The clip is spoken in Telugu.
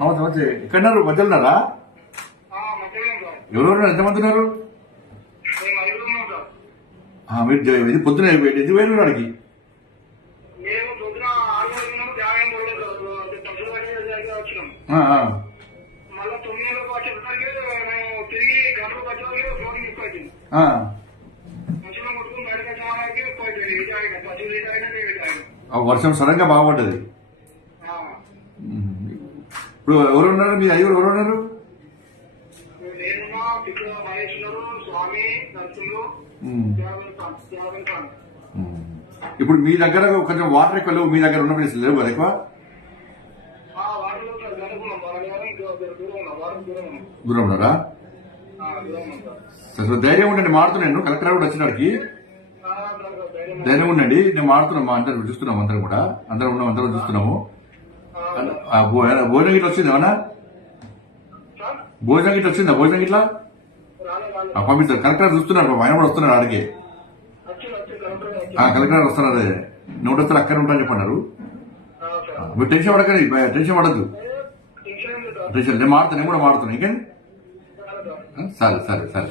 నమస్తే నమస్తే ఎక్కడున్నారు మధ్యలో ఉన్నారా? ఎవరెవరు ఎంతమంది ఉన్నారు? మీరు ఇది పొద్దున ఇది వేరు వాడికి వర్షం సడన్ గా బాగుపడ్డది. ఇప్పుడు ఎవరు ఉన్నారు? మీ ఐదుగురు ఎవరు ఉన్నారు? ఇప్పుడు మీ దగ్గర కొంచెం వాటర్ ఎక్కువ లేవు, మీ దగ్గర ఉన్న ప్లేస్ లేవు కదా ఎక్కువ? దూరం ఉన్నారా? ధైర్యం ఉండండి, మారుతున్నాను. కలెక్టర్ కూడా వచ్చినాడికి ధైర్యం ఉండండి. నేను మారుతున్నాం, మా అందరం చూస్తున్నాం, అందరం కూడా అందరం చూస్తున్నాము. భోజనం గిట్ల వచ్చింది ఏమన్నా? భోజనం గిట్ల వచ్చిందా? భోజనం గిట్లా పంపిస్తారు. కలెక్టర్ చూస్తున్నారు, ఆయన కూడా వస్తున్నారు ఆడికి. కలెక్టర్ వస్తున్నారు. నువ్వు వస్తారు అక్కడ ఉంటాను చెప్పన్నారు. మీరు టెన్షన్ పడకండి, టెన్షన్ పడద్దు. టెన్షన్ నేను కూడా మారుతున్నాను. ఇంకేంటి? సరే సరే సరే.